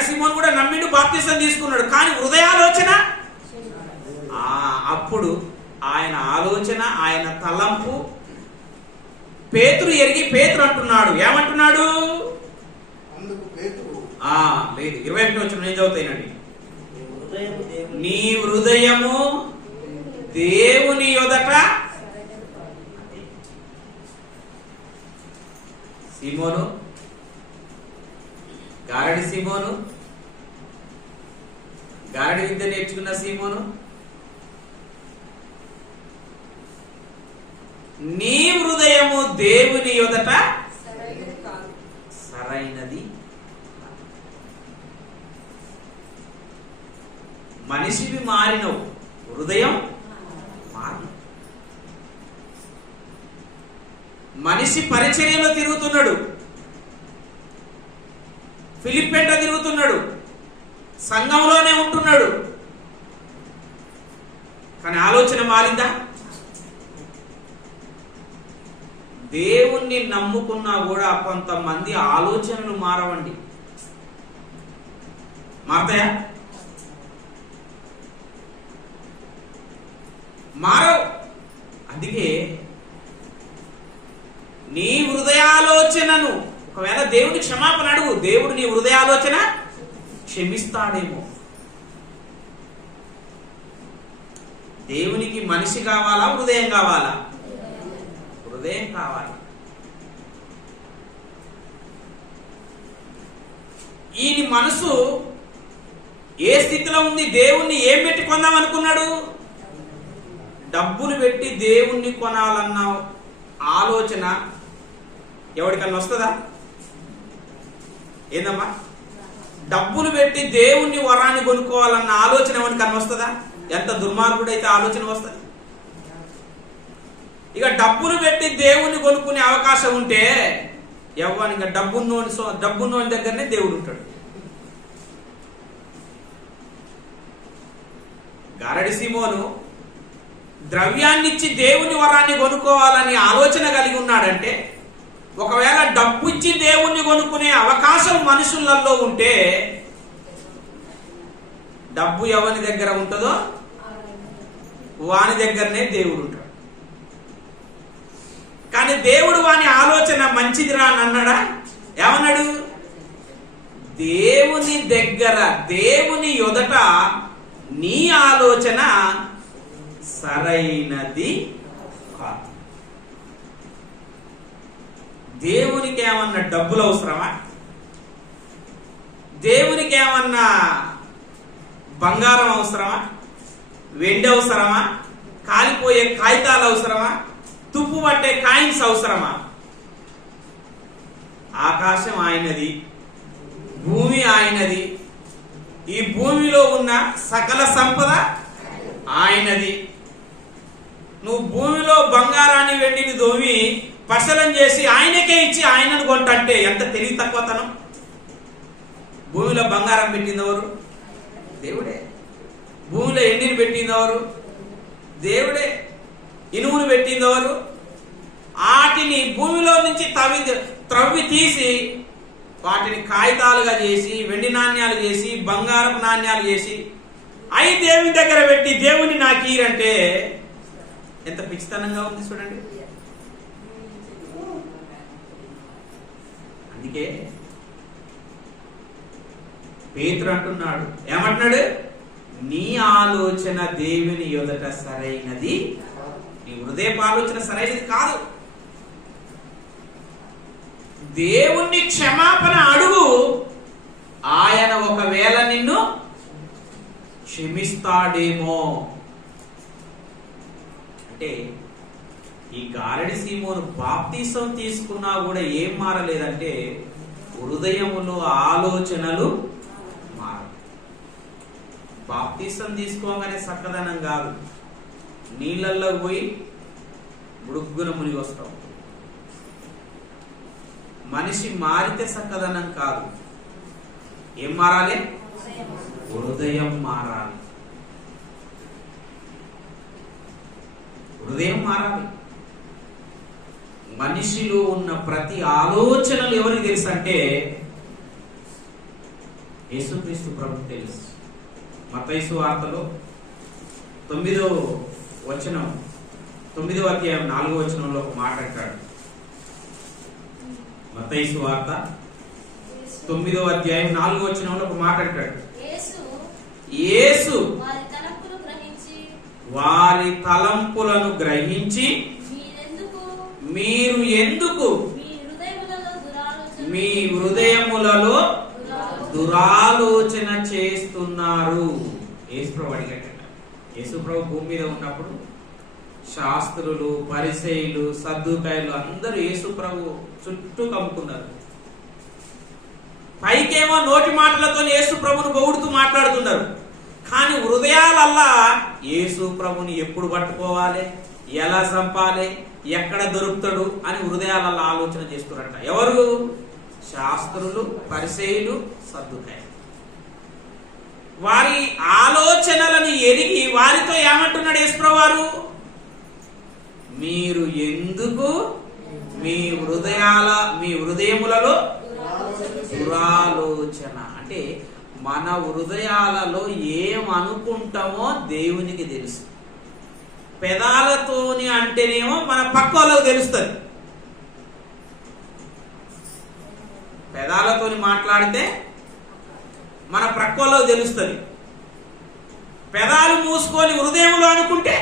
Simon కూడా నమ్మిండు బాప్తిసం తీసుకున్నాడు. కానీ హృదయాలోచన? ఆ, అప్పుడు ఆయన ఆలోచన ఆయన తలంపు. పేతురు ఎరిగి పేతురు అంటున్నాడు. ఏమంటున్నాడు? అందుకు పేతురు. ఆ లేదు. ఇరవై ఒకటి వచ్చిన నేను చదువుతానండి దేవుని నీ హృదయము దేవుని యొదట సిమోను గారడి సిమోను గారడి విద్య నేర్చుకున్న సీమోను? నీ హృదయము దేవుని యొదట సరైనది మనిషివి మారినవు హృదయం మారి మనిషి పరిచర్యలో తిరుగుతున్నాడు. ఫిలిపెంట తిరుగుతున్నాడు. సంఘంలోనే ఉంటున్నాడు. కానీ ఆలోచన మారిందా? దేవుణ్ణి నమ్ముకున్నా కూడా కొంతమంది ఆలోచనలు మారవండి. మారతాయా? మారవు. అందుకే నీ హృదయాలోచనను ఒకవేళ దేవుని క్షమాపణ అడుగు దేవుడు నీ హృదయాలోచన క్షమిస్తాడేమో. దేవునికి మనిషి కావాలా? హృదయం కావాలా? హృదయం కావాలి. ఈయన మనసు ఏ స్థితిలో ఉంది? దేవుణ్ణి ఏం పెట్టి కొందాం అనుకున్నాడు? డబ్బులు పెట్టి దేవుణ్ణి కొనాలన్న ఆలోచన ఎవరికన్నా వస్తుందా? ఏందమ్మా? డబ్బులు పెట్టి దేవుణ్ణి వరాన్ని కొనుక్కోవాలన్న ఆలోచన ఎవరికన్నా వస్తుందా? ఎంత దుర్మార్గుడైతే ఆలోచన వస్తుంది? ఇక డబ్బులు పెట్టి దేవుణ్ణి కొనుక్కునే అవకాశం ఉంటే ఎవరు ఇంకా డబ్బున్నోని సో డబ్బున్నోని దగ్గరనే దేవుడు ఉంటాడు. గారడి సీమోను ద్రవ్యాన్నిచ్చి దేవుని వరాన్ని కొనుక్కోవాలని ఆలోచన కలిగి ఉన్నాడంటే ఒకవేళ డబ్బు ఇచ్చి దేవుణ్ణి కొనుక్కునే అవకాశం మనుషులలో ఉంటే డబ్బు ఎవరి దగ్గర ఉంటుందో? వాని దగ్గరనే దేవుడు ఉంటాడు. కానీ దేవుడు వాని ఆలోచన మంచిదిరా అని అన్నాడా? ఏమన్నాడు? దేవుని దగ్గర దేవుని యొదట నీ ఆలోచన సరైనది కాదు దేవునికి ఏమన్నా డబ్బులు అవసరమా? దేవునికి ఏమన్నా బంగారం అవసరమా? వెండి అవసరమా? కాలిపోయే కాగితాలు అవసరమా? తుప్పు పట్టే కాయిన్స్ అవసరమా? ఆకాశం ఆయనది భూమి ఆయనది ఈ భూమిలో ఉన్న సకల సంపద ఆయనది. నువ్వు భూమిలో బంగారాన్ని వెండిని దోమి పసలం చేసి ఆయనకే ఇచ్చి ఆయనను కొంటంటే ఎంత తెలివి తక్కువతనం? భూమిలో బంగారం పెట్టింది ఎవరు దేవుడే. భూమిలో ఎండిని పెట్టింది ఎవరు దేవుడే. ఇనుమును పెట్టింది ఎవరు వాటిని భూమిలో నుంచి తవ్వి త్రవ్వి తీసి వాటిని కాగితాలుగా చేసి వెండి నాణ్యాలు చేసి బంగారపు నాణ్యాలు చేసి అయి దేవుని దగ్గర పెట్టి దేవుని నాకు ఈరంటే ఎంత పిచ్చితనంగా ఉంది చూడండి. అందుకే పేతురు అంటున్నాడు. ఏమంటున్నాడు? నీ ఆలోచన దేవుని యొదట సరైనది నీ హృదయపు ఆలోచన సరైనది కాదు. దేవుణ్ణి క్షమాపణ అడుగు ఆయన ఒకవేళ నిన్ను క్షమిస్తాడేమో. అంటే ఈ గారడి సీమోను బాప్తీసం తీసుకున్నా కూడా ఏం మారలేదంటే హృదయములో ఆలోచనలు మార బాప్తీసం తీసుకోగానే చక్కదనం కాదు. నీళ్ళల్లో పోయి మృగ్గున మునిగి వస్తాం మనిషి మారితే చక్కదనం కాదు. ఏం మారాలి? హృదయం మారాలి. హృదయం మారాలి. మనిషిలో ఉన్న ప్రతి ఆలోచనలు ఎవరికి తెలుసు అంటే యేసుక్రీస్తు ప్రభు తెలుసు. మతైసు వార్తలో తొమ్మిదో వచనం తొమ్మిదో అధ్యాయం నాలుగో వచనంలో ఒక మాట అంటాడు. మతైసు వార్త తొమ్మిదో అధ్యాయం నాలుగో వచనంలో ఒక మాట అంటాడు. యేసు వారి తలంపులను గ్రహించి మీరు ఎందుకు మీ హృదయములలో దురాలోచన చేస్తున్నారు. యేసుప్రభు అడిగాడట. యేసుప్రభు భూమి మీద ఉన్నప్పుడు శాస్త్రులు పరిసయులు సర్దుకాయలు అందరూ యేసుప్రభు చుట్టూ కమ్ముకున్నారు. పైకేమో నోటి మాటలతో యేసు బొగుడుతూ పొగుడుతూ మాట్లాడుతున్నారు. కానీ హృదయాలల్లా యేసు ప్రభుని ఎప్పుడు పట్టుకోవాలి? ఎలా చంపాలి? ఎక్కడ దొరుకుతాడు అని హృదయాలలో ఆలోచన చేస్తున్నారట. ఎవరు? శాస్త్రులు పరిసయులు సర్దుకాయలు. వారి ఆలోచనలను ఎరిగి వారితో ఏమంటున్నాడు యేసుప్రభు మీరు ఎందుకు మీ హృదయాల మీ హృదయములలో దురాలోచన? అంటే మన హృదయాలలో ఏమనుకుంటామో దేవునికి తెలుసు. పెదాలతోని అంటేనేమో మన పక్క వాళ్ళకు తెలుస్తుంది. పెదాలతోని మాట్లాడితే మన ప్రక్క వాళ్ళకు తెలుస్తుంది. పెదాలు మూసుకొని హృదయంలో అనుకుంటే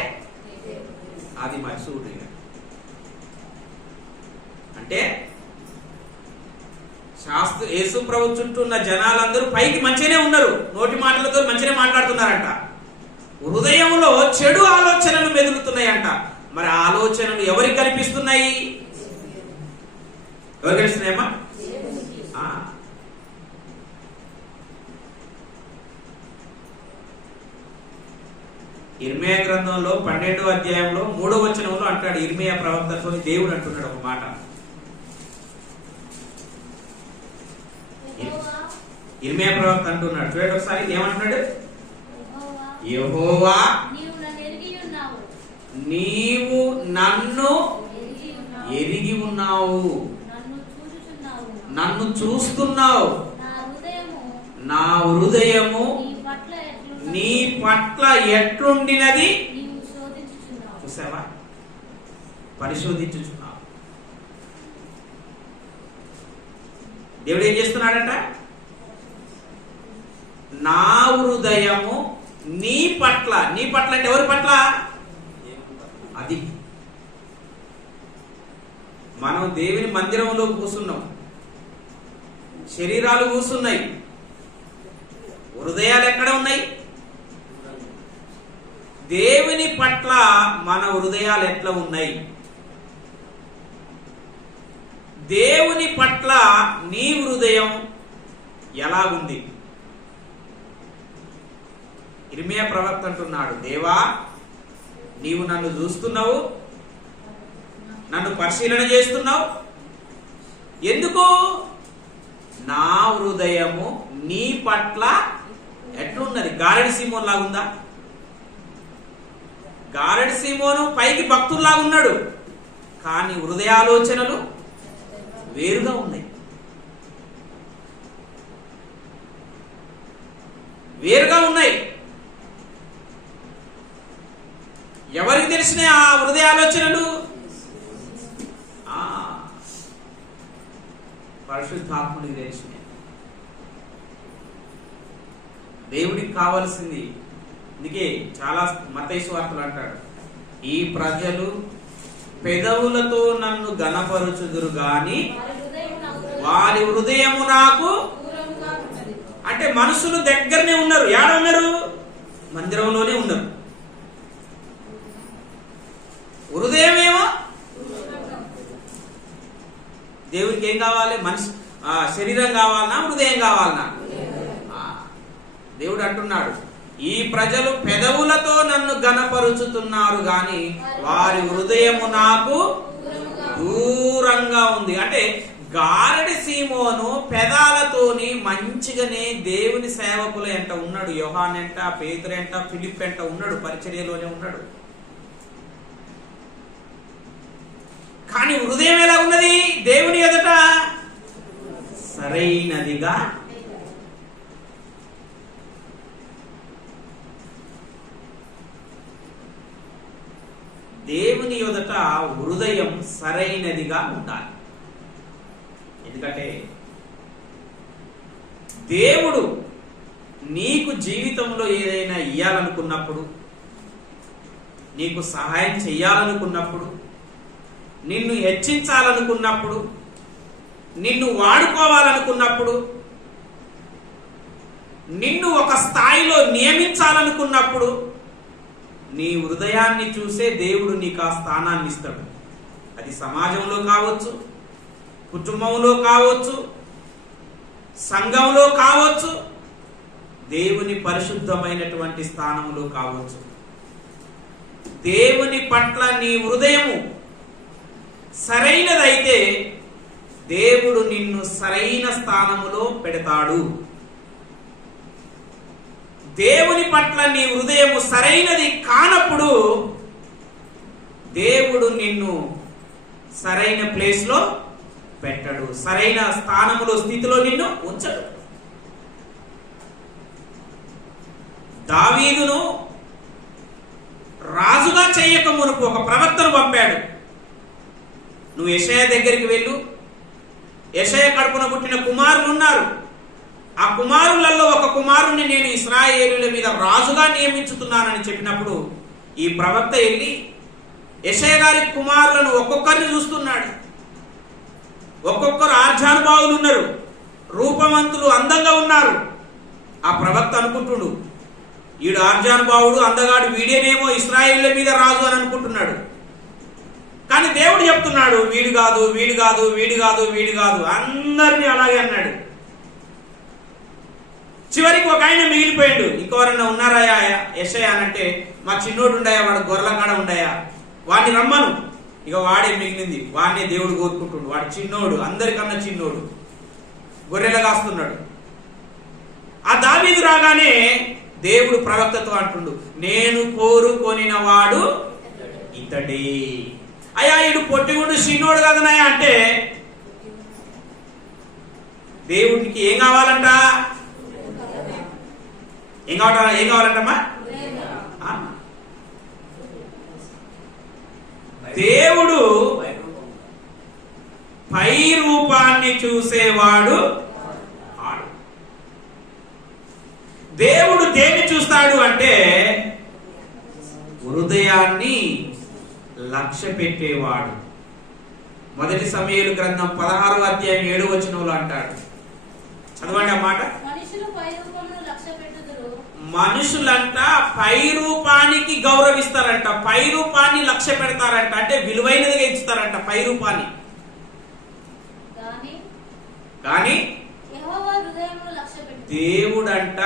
అది మర్చిపోతుంది అంటే శాస్త్ర యేసు ప్రభు చుట్టూ ఉన్న జనాలందరూ పైకి మంచిగానే ఉన్నారు. నోటి మాటలతో మంచిగానే మాట్లాడుతున్నారంట. హృదయంలో చెడు ఆలోచనలు మెదులుతున్నాయంట. మరి ఆలోచనలు ఎవరికి కనిపిస్తున్నాయి ఎవరు కనిపిస్తున్నాయమ్మా ఆ. ఇర్మియా గ్రంథంలో పన్నెండో అధ్యాయంలో మూడో వచనంలో అంటాడు ఇర్మియా ప్రవక్తతో దేవుడు అంటున్నాడు ఒక మాట. యెహోవా ఇర్మియా ప్రవక్త అంటున్నాడు. చూడండి ఒకసారి ఏమంటున్నాడు? యెహోవా నీవు నన్ను ఎరిగి ఉన్నావు. నీవు నన్ను చూస్తున్నావు. నా హృదయము నా పట్ల ఎట్లుండినది? చూసావా? పరిశోధించుచున్నావు. దేవుడు ఏం చేస్తున్నాడట? నా హృదయము నీ పట్ల నీ పట్ల అంటే ఎవరి పట్ల? అది. మనం దేవుని మందిరంలో కూర్చున్నాం శరీరాలు కూర్చున్నాయి హృదయాలు ఎక్కడ ఉన్నాయి? దేవుని పట్ల మన హృదయాలు ఎట్లా ఉన్నాయి? దేవుని పట్ల నీ హృదయం ఎలాగుంది? ఇర్మియా ప్రవక్త అంటున్నాడు దేవా నీవు నన్ను చూస్తున్నావు నన్ను పరిశీలన చేస్తున్నావు. ఎందుకు? నా హృదయము నీ పట్ల ఎట్లున్నది? గారెడి సీమోన్ లాగుందా గారెడి సీమోను పైకి భక్తుల్లాగా ఉన్నాడు కానీ హృదయాలోచనలు వేరుగా ఉన్నాయి. వేరుగా ఉన్నాయి. ఎవరికి తెలిసిన ఆ హృదయ ఆలోచనలు? పరిశుద్ధాత్ముడికి తెలిసినాయి దేవుడికి కావాల్సింది. అందుకే చాలా మతైసు వార్తలు అంటాడు. ఈ ప్రజలు పెదవులతో నన్ను గణపరుచుదురు గాని వారి హృదయము నాకు అంటే మనుషులు దగ్గరనే ఉన్నారు. ఏడ ఉన్నారు? మందిరంలోనే ఉన్నారు. హృదయం ఏమో దేవునికి ఏం కావాలి? మనిషి ఆ, శరీరం కావాలన్నా హృదయం కావాలన్నా ఆ, దేవుడు అంటున్నాడు ఈ ప్రజలు పెదవులతో నన్ను గనపరుచుతున్నారు గాని వారి హృదయము నాకు దూరంగా ఉంది. అంటే గారడి సీమోను పెదాలతోని మంచిగానే దేవుని సేవకుల ఎంట ఉన్నాడు? యోహాన్ ఎంట పేదరెంట ఫిలిప్ ఎంట ఉన్నాడు? పరిచర్యలోనే ఉన్నాడు. కానీ హృదయం ఎలా ఉన్నది? దేవుని ఎదుట సరైనదిగా దేవుని ఎదుట హృదయం సరైనదిగా ఉండాలి. ఎందుకంటే దేవుడు నీకు జీవితంలో ఏదైనా ఇయ్యాలనుకున్నప్పుడు నీకు సహాయం చేయాలనుకున్నప్పుడు నిన్ను హెచ్చించాలనుకున్నప్పుడు నిన్ను వాడుకోవాలనుకున్నప్పుడు నిన్ను ఒక స్థాయిలో నియమించాలనుకున్నప్పుడు నీ హృదయాన్ని చూసే దేవుడు నీకు ఆ స్థానాన్ని ఇస్తాడు అది సమాజంలో కావచ్చు కుటుంబంలో కావచ్చు సంఘంలో కావచ్చు దేవుని పరిశుద్ధమైనటువంటి స్థానంలో కావచ్చు. దేవుని పట్ల నీ హృదయము సరైనదైతే దేవుడు నిన్ను సరైన స్థానములో పెడతాడు. దేవుని పట్ల నీ హృదయము సరైనది కానప్పుడు దేవుడు నిన్ను సరైన ప్లేస్లో పెట్టడు. సరైన స్థానములో స్థితిలో నిన్ను ఉంచడు. దావీదును రాజుగా చేయక మునుపు ఒక ప్రవక్తను పంపాడు. నువ్వు యెషయా దగ్గరికి వెళ్ళు. యెషయ కడుపున పుట్టిన కుమారులు ఉన్నారు. ఆ కుమారులలో ఒక కుమారుణ్ణి నేను ఇస్రాయేలుల మీద రాజుగా నియమించుతున్నానని చెప్పినప్పుడు ఈ ప్రవక్త వెళ్ళి యెషయ గారి కుమారులను ఒక్కొక్కరిని చూస్తున్నాడు. ఒక్కొక్కరు ఆర్జానుభావులు ఉన్నారు. రూపవంతులు అందంగా ఉన్నారు. ఆ ప్రవక్త అనుకుంటుడు ఈడు ఆర్జానుభావుడు అందగాడు వీడేనేమో ఇస్రాయేళ్ళ మీద రాజు అని అనుకుంటున్నాడు. కానీ దేవుడు చెప్తున్నాడు వీడు కాదు వీడు కాదు వీడు కాదు వీడు కాదు. అందరినీ అలాగే అన్నాడు. చివరికి ఒక ఆయన మిగిలిపోయాడు. ఇంకెవరన్నా ఉన్నారాయా ఎస్ఐ అంటే మా చిన్నోడు ఉండయా వాడు గొర్రెల కాడ ఉండయా? వాడిని రమ్మను. ఇక వాడే మిగిలింది. వాడినే దేవుడు కోరుకుంటుండు. వాడు చిన్నోడు అందరికన్నా చిన్నోడు. గొర్రెలు కాస్తున్నాడు. ఆ దావీదు రాగానే దేవుడు ప్రవక్తతో అంటుండు నేను కోరుకొనిన వాడు ఇతడే. అయ్యా ఇడు పొట్టిగుండు సీనోడు కదనయ్యా అంటే దేవుడికి ఏం కావాలంట? ఏం కావాలంట? ఏం కావాలంటమ్మా? దేవుడు పై రూపాన్ని చూసేవాడు దేవుడు దేన్ని చూస్తాడు అంటే హృదయాన్ని లక్ష్య పెట్టేవాడు. మొదటి సమయాలు గ్రంథం పదహారు అధ్యాయం ఏడు వచనంలో అంటాడు. చదవండి ఆ మాట. మనుషులు పై రూపమును లక్ష్య పెట్టుదురు. మనుషులంట పై రూపానికి గౌరవిస్తారంట. పై రూపాన్ని లక్ష్య పెడతారంట. అంటే విలువైనదిగా ఇస్తారంట పై రూపాన్ని. కానీ దేవుడంట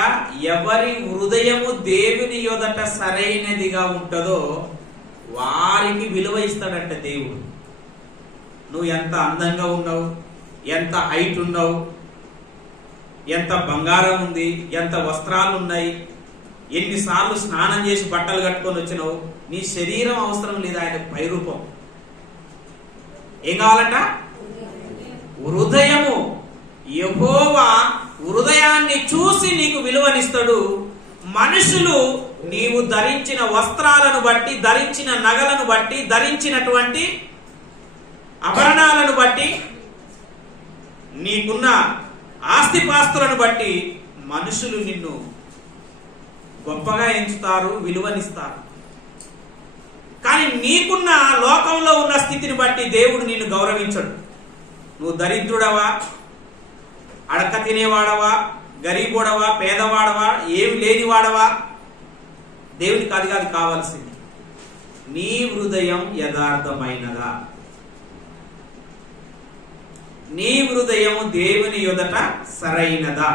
ఎవరి హృదయము దేవుని యొదట సరైనదిగా ఉంటుందో వారికి విలువ ఇస్తాడంట దేవుడు. నువ్వు ఎంత అందంగా ఉన్నావు ఎంత హైట్ ఉన్నావు ఎంత బంగారం ఉంది ఎంత వస్త్రాలు ఉన్నాయి ఎన్నిసార్లు స్నానం చేసి బట్టలు కట్టుకొని వచ్చినావు నీ శరీరం అవసరం లేదు ఆయన పైరూపం ఏం కావాలట? హృదయము. యహోవా హృదయాన్ని చూసి నీకు విలువనిస్తాడు. మనుషులు నీవు ధరించిన వస్త్రాలను బట్టి ధరించిన నగలను బట్టి ధరించినటువంటి ఆభరణాలను బట్టి నీకున్న ఆస్తిపాస్తులను బట్టి మనుషులు నిన్ను గొప్పగా ఎంచుతారు విలువనిస్తారు. కానీ నీకున్న లోకంలో ఉన్న స్థితిని బట్టి దేవుడు నిన్ను గౌరవించడు. నువ్వు దరిద్రుడవా? అడక తినేవాడవా? గరీబుడవా? పేదవాడవా? ఏమి లేనివాడవా? దేవునికి అది కాదు కావాల్సింది. నీ హృదయం యథార్థమైనదా? నీ హృదయం దేవుని యొదట సరైనదా?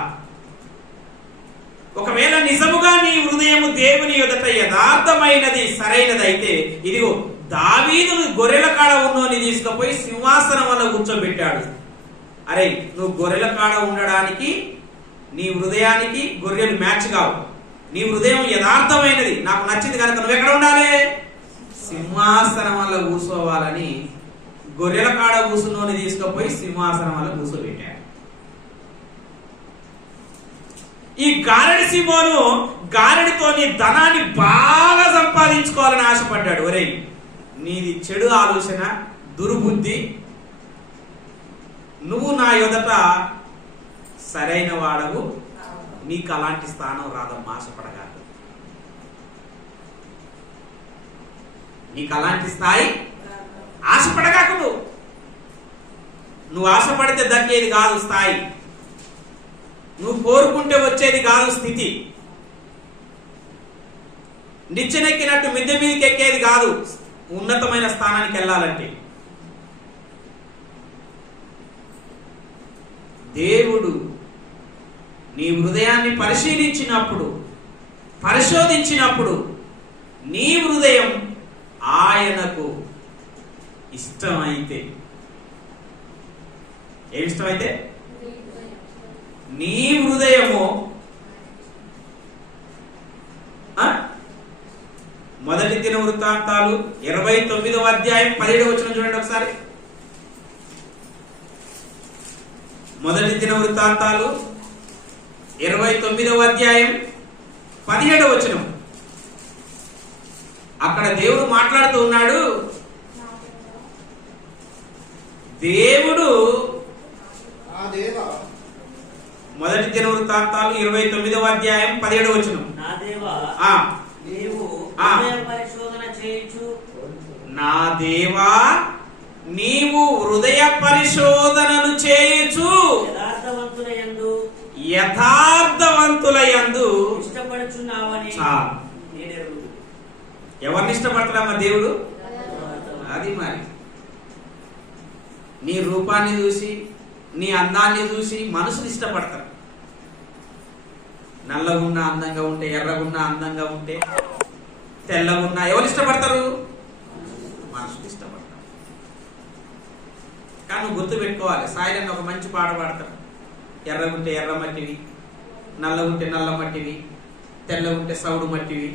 ఒకవేళ నిజముగా నీ హృదయం దేవుని యొదట యథార్థమైనది సరైనదైతే ఇదిగో దావీదును గొర్రెల కాడ ఉన్నోని తీసుకుపోయి సింహాసనం వల్ల కూర్చోబెట్టాడు. అరే నువ్వు గొర్రెల కాడ ఉండడానికి నీ హృదయానికి గొర్రెలు మ్యాచ్ కావు. నీ హృదయం యథార్థమైనది. నాకు నచ్చింది కనుక నువ్వు ఎక్కడ ఉండాలి? సింహాసనం వల్ల కూర్చోవాలని గొర్రెల కాడ కూసులోని తీసుకుపోయి సింహాసనం వల్ల కూర్చోబెట్టాడు. ఈ గారడి సిమోను గారడితోని ధనాన్ని బాగా సంపాదించుకోవాలని ఆశపడ్డాడు. ఒరేయ్ నీది చెడు ఆలోచన దుర్బుద్ధి. నువ్వు నా యొదట సరైన వాడవు. నీకు అలాంటి స్థానం రాదమ్మా ఆశపడగా నీకు అలాంటి స్థాయి ఆశపడగాకు నువ్వు. నువ్వు ఆశపడితే దక్కేది కాదు స్థాయి. నువ్వు కోరుకుంటే వచ్చేది కాదు స్థితి. నిచ్చెనెక్కినట్టు మిద్దె మీదకి ఎక్కేది కాదు ఉన్నతమైన స్థానానికి వెళ్ళాలంటే. దేవుడు నీ హృదయాన్ని పరిశీలించినప్పుడు పరిశోధించినప్పుడు నీ హృదయం ఆయనకు ఇష్టమైతే. ఏమి ఇష్టమైతే? నీ హృదయము మొదటి దిన వృత్తాంతాలు ఇరవై తొమ్మిదవ అధ్యాయం పదిహేడు వచ్చిన చూడండి ఒకసారి. మొదటి దిన వృత్తాంతాలు ఇరవై తొమ్మిదవ అధ్యాయం పదిహేడవ వచనం. అక్కడ దేవుడు మాట్లాడుతూ ఉన్నాడు దేవుడు మొదటి దిన వృత్తాంతాలు ఇరవై తొమ్మిదవ అధ్యాయం పదిహేడవ వచనం. నా దేవా ఆ. నీవు. హృదయ పరిశోధన చేయించు. నా దేవా నీవు హృదయ పరిశోధనను చేయుచు యథార్థవంతుల యందు యథార్థవంతుల యందు ఇష్టపడుచున్నావని చాలు. నేనెరుగు. ఎవరిని ఇష్టపడతాడమ్మా దేవుడు? అది మరి. నీ రూపాన్ని చూసి నీ అందాన్ని చూసి మనుషులు ఇష్టపడతారు. నల్లగున్నా అందంగా ఉంటే ఎర్రగున్నా అందంగా ఉంటే తెల్లగున్నా ఎవరు ఇష్టపడతారు? మనుషులు ఇష్టపడతారు. కానీ నువ్వు గుర్తు పెట్టుకోవాలి సాయిలన్న ఒక మంచి పాట పాడతారు ఎర్ర ఉంటే ఎర్ర మట్టివి ఉంటే నల్ల మట్టివి ఉంటే సౌడు మట్టివి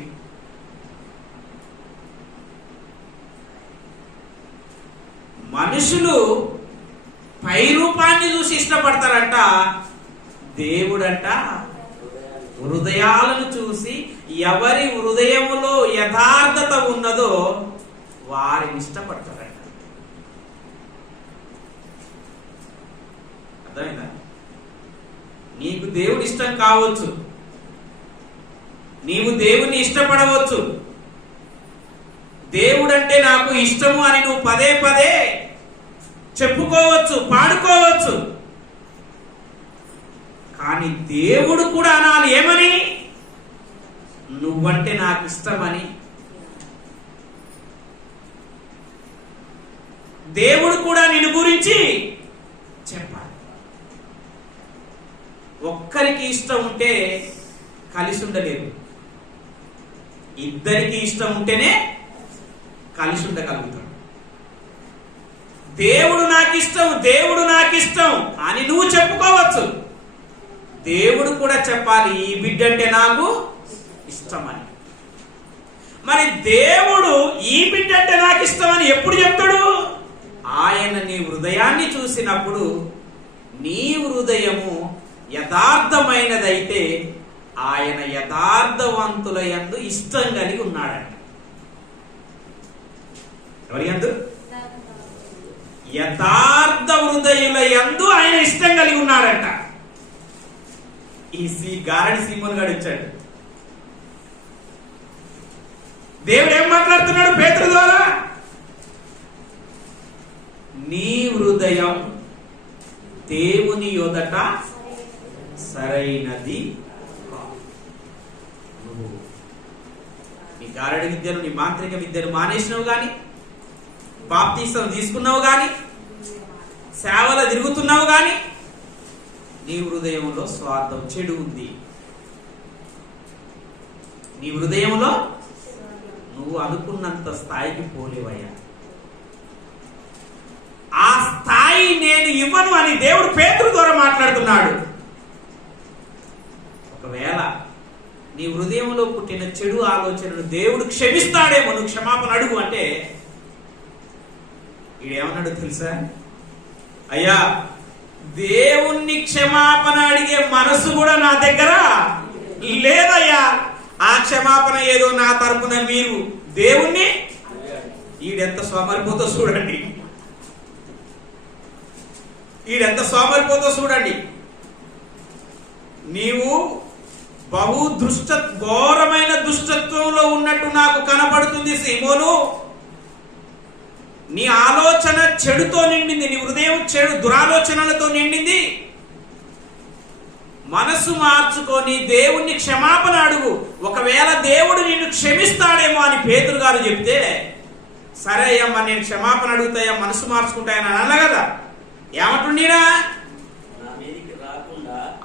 మనుషులు పై రూపాన్ని చూసి ఇష్టపడతారంట దేవుడంట హృదయాలను చూసి ఎవరి హృదయములో యథార్థత ఉన్నదో వారిని ఇష్టపడతారంట. అర్థమైందా? నీకు దేవుడి ఇష్టం కావచ్చు. నీవు దేవుణ్ణి ఇష్టపడవచ్చు. దేవుడంటే నాకు ఇష్టము అని నువ్వు పదే పదే చెప్పుకోవచ్చు పాడుకోవచ్చు. కానీ దేవుడు కూడా అనాలి. ఏమని? నువ్వంటే నాకు ఇష్టమని. దేవుడు కూడా నిన్ను గురించి చెప్పాలి. ఒక్కరికి ఇష్టం ఉంటే కలిసి ఉండలేరు ఇద్దరికి ఇష్టం ఉంటేనే కలిసి ఉండగలుగుతాడు దేవుడు నాకు ఇష్టం దేవుడు నాకు ఇష్టం అని నువ్వు చెప్పుకోవచ్చు. దేవుడు కూడా చెప్పాలి ఈ బిడ్డ అంటే నాకు ఇష్టమని. మరి దేవుడు ఈ బిడ్డ అంటే నాకు ఇష్టమని ఎప్పుడు చెప్తాడు? ఆయన నీ హృదయాన్ని చూసినప్పుడు నీ హృదయము యథార్థమైనదైతే ఆయన యథార్థవంతుల యందు ఇష్టం కలిగి ఉన్నాడంట. ఎవరి ఎందు యథార్థ హృదయుల యందు ఆయన ఇష్టం కలిగి ఉన్నాడంట. ఈ సి గారడి సీమోన్ గారు ఇచ్చాడు దేవుడు ఏం మాట్లాడుతున్నాడు పేతుల ద్వారా? నీ హృదయం దేవుని యొదట సరైనది నువ్వు నీ గారడి విద్యను నీ మాంత్రిక విద్యను మానేసినవు గాని బాప్తీసం తీసుకున్నావు గాని సేవల తిరుగుతున్నావు గాని నీ హృదయంలో స్వార్థం చెడు ఉంది. నీ హృదయంలో నువ్వు అనుకున్నంత స్థాయికి పోలేవయ్యా. ఆ స్థాయి నేను ఇవ్వను అని దేవుడు పేతురు ద్వారా మాట్లాడుతున్నాడు. ఒకవేళ నీ హృదయంలో పుట్టిన చెడు ఆలోచనను దేవుడు క్షమిస్తాడేమో నువ్వు క్షమాపణ అడుగు అంటే ఈడేమన్నాడు తెలుసా? అయ్యా దేవుణ్ణి క్షమాపణ అడిగే మనసు కూడా నా దగ్గర లేదయ్యా. ఆ క్షమాపణ ఏదో నా తరపున మీరు దేవుణ్ణి ఈడెంత సోమరిపోతో చూడండి. ఈడెంత సోమరిపోతో చూడండి. నీవు బహు దుష్ట ఘోరమైన దుష్టత్వంలో ఉన్నట్టు నాకు కనబడుతుంది సీమోను. నీ ఆలోచన చెడుతో నిండింది నీ హృదయం చెడు దురాలోచనలతో నిండింది. మనసు మార్చుకొని దేవుణ్ణి క్షమాపణ అడుగు. ఒకవేళ దేవుడు నిన్ను క్షమిస్తాడేమో అని పేతురు గారు చెప్తే సరే అయ్యమ్మా నేను క్షమాపణ అడుగుతాయా మనసు మార్చుకుంటాయని అన్నా కదా. ఏమంటుండీనా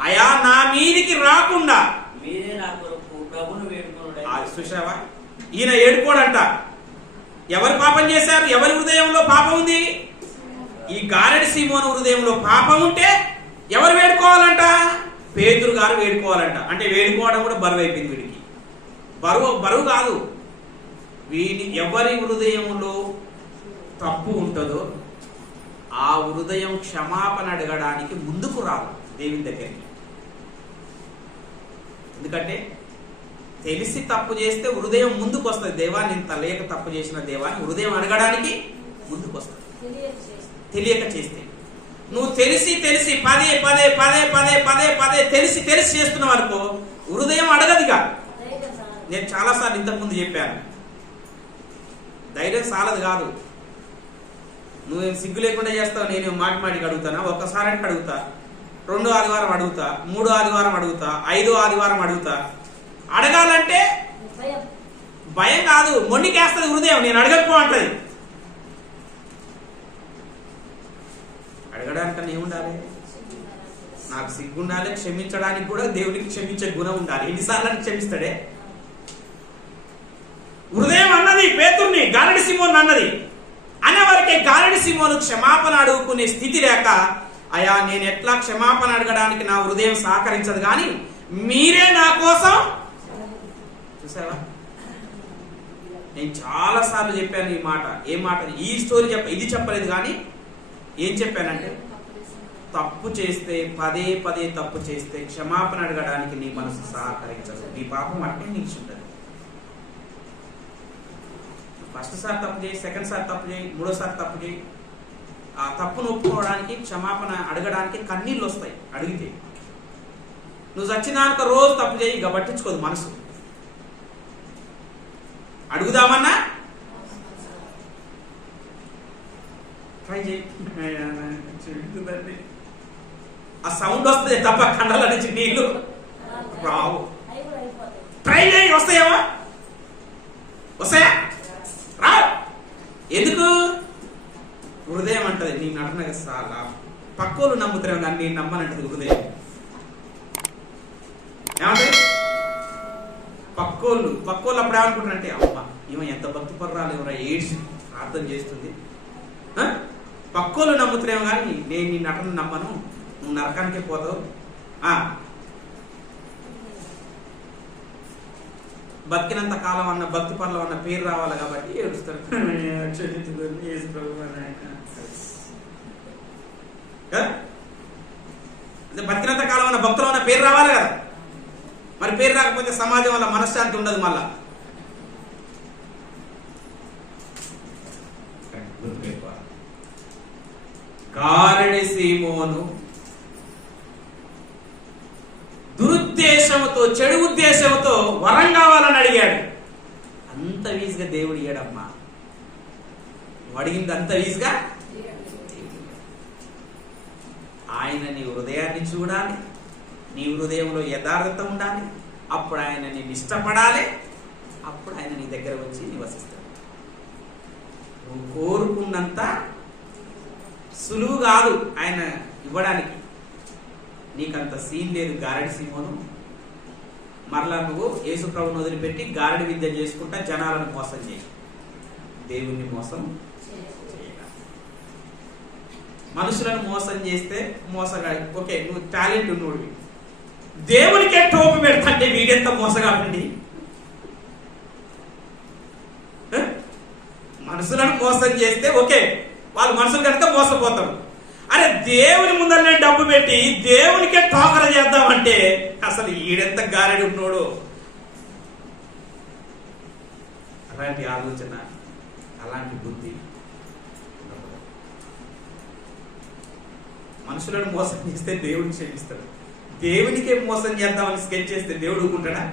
అయా నా మీదికి రాకుండా మీరే నా కొరకు ప్రభును చూసావా ఈయన ఏడుకోడంట. ఎవరు పాపం చేశారు? ఎవరి హృదయంలో పాపం ఉంది? ఈ గారెడి సీమోను హృదయంలో పాపం ఉంటే ఎవరు వేడుకోవాలంట? పేతురు గారు వేడుకోవాలంట. అంటే వేడుకోవడం కూడా బరువు అయిపోయింది వీడికి. బరువు బరువు కాదు. వీని ఎవరి హృదయంలో తప్పు ఉంటుందో ఆ హృదయం క్షమాపణ అడగడానికి ముందుకు రాదు దేవుని దగ్గరికి. ఎందుకంటే తెలిసి తప్పు చేస్తే హృదయం ముందుకు వస్తుంది దేవా నేను తలేక తప్పు చేసిన దేవాన్ని హృదయం అడగడానికి ముందుకు వస్తుంది తెలియక చేస్తే. నువ్వు తెలిసి తెలిసి పదే పదే పదే పదే పదే పదే తెలిసి తెలిసి చేస్తున్నావు అనుకో హృదయం అడగదుగా. నేను చాలాసార్లు ఇంతకుముందు చెప్పాను. ధైర్యం సాలదు కాదు. నువ్వేం సిగ్గు లేకుండా చేస్తావు నేను మాటి మాటికి అడుగుతానా? ఒక్కసారి అంటే అడుగుతా. రెండో ఆదివారం అడుగుతా మూడో ఆదివారం అడుగుతా ఐదో ఆదివారం అడుగుతా. అడగాలంటే భయం. కాదు. మొండికేస్తుంది హృదయం. నేను అడగకపో అంటది. అడగడానికన్నా ఏముండాలి? నాకు సిగ్గు ఉండాలి క్షమించడానికి కూడా దేవునికి క్షమించే గుణం ఉండాలి. ఎన్నిసార్లు అని క్షమిస్తాడే? హృదయం అన్నది పేతుర్ని గారడి సింహోన్ అన్నది. అనేవరకే గారడి సింహోను క్షమాపణ అడుగుకునే స్థితి లేక అయా నేను ఎట్లా క్షమాపణ అడగడానికి నా హృదయం సహకరించదు కానీ మీరే నా కోసం చూసారా నేను చాలా సార్లు చెప్పాను ఈ మాట. ఏ మాట? ఈ స్టోరీ చెప్ప ఇది చెప్పలేదు కానీ ఏం చెప్పానంటే తప్పు చేస్తే పదే పదే తప్పు చేస్తే క్షమాపణ అడగడానికి నీ మనసు సహకరించదు. నీ పాపం అట్టే నిలిచుంటది. ఫస్ట్ సారి తప్పు చేయి సెకండ్ సారి తప్పు చేయి మూడోసారి తప్పు చేయి. ఆ తప్పును ఒప్పుకోవడానికి క్షమాపణ అడగడానికి కన్నీళ్ళు వస్తాయి అడిగితే. నువ్వు చచ్చినాక రోజు తప్పు చేయి ఇక పట్టించుకోదు మనసు. అడుగుదామన్నా? ట్రై చేయి. చెడుతుందండి. ఆ సౌండ్ వస్తుంది తప్ప కండల నుంచి నీళ్ళు రావు. ట్రై చేయి. వస్తాయేమో వస్తాయా? రా ఎందుకు? హృదయం అంటది నీ నటన చాలా పక్కోళ్ళు నమ్ముతారేమో కానీ నేను నమ్మనంటది హృదయం. ఏమంటే పక్కోళ్ళు పక్కోళ్ళు అప్పుడు ఏమనుకుంటారంటే అమ్మ ఈమె ఎంత భక్తి పర్రాలు ఎవరా ఏడ్చి ప్రార్థన చేస్తుంది. పక్కోళ్ళు నమ్ముతారేమో కానీ నేను నీ నటన నమ్మను. నువ్వు నరకానికే పోతావు. బతికినంత కాలం అన్న భక్తి పనులు అన్న పేరు రావాలి కాబట్టి ఏడుస్తారు. బతికినంత కాలం అన్న భక్తులు అన్న పేరు రావాలి కదా. మరి పేరు రాకపోతే సమాజం వల్ల మనశ్శాంతి ఉండదు మళ్ళా. గారడి సీమోను. దురుద్దేశంతో చెడు ఉద్దేశంతో వరం కావాలని అడిగాడు. అంత వీసుగా దేవుడు ఇయ్యడమ్మా. నువ్వు అడిగింది అంత వీసుగా ఆయన నీ హృదయాన్ని చూడాలి నీ హృదయంలో యథార్థత ఉండాలి అప్పుడు ఆయన నేను ఇష్టపడాలి అప్పుడు ఆయన నీ దగ్గర వచ్చి నివసిస్తాడు. నువ్వు కోరుకున్నంత సులువు కాదు ఆయన ఇవ్వడానికి. నీకంత సీన్ లేదు గారడి సింహను. మరలా నువ్వు యేసుప్రభుని వదిలిపెట్టి గారడి విద్య చేసుకుంటా జనాలను మోసం చేయి. దేవుణ్ణి మోసం మనుషులను మోసం చేస్తే మోసగాడి ఓకే నువ్వు టాలెంట్ ఉన్నోడివి. దేవునికే టోపు పెడతాంటే వీడెంత మోసగాడండి మనుషులను మోసం చేస్తే ఓకే వాళ్ళు మనుషులు కనుక మోసపోతారు. అరే దేవుని ముందర నేను డబ్బు పెట్టి దేవునికే టోకర చేద్దామంటే అసలు ఈడెంత గారెడి ఉన్నాడు? అలాంటి ఆలోచన అలాంటి బుద్ధి మనుషులను మోసం చేస్తే దేవుడు క్షమిస్తాడు. దేవునికే మోసం చేద్దామని స్కెచ్ చేస్తే దేవుడు ఊరుకుంటాడా?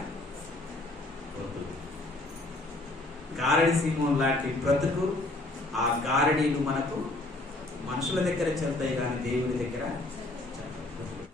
గారడి సింహం లాంటి బ్రతుకు ఆ గారడీలు మనకు మనుషుల దగ్గర చెల్తాయి కానీ దేవుని దగ్గర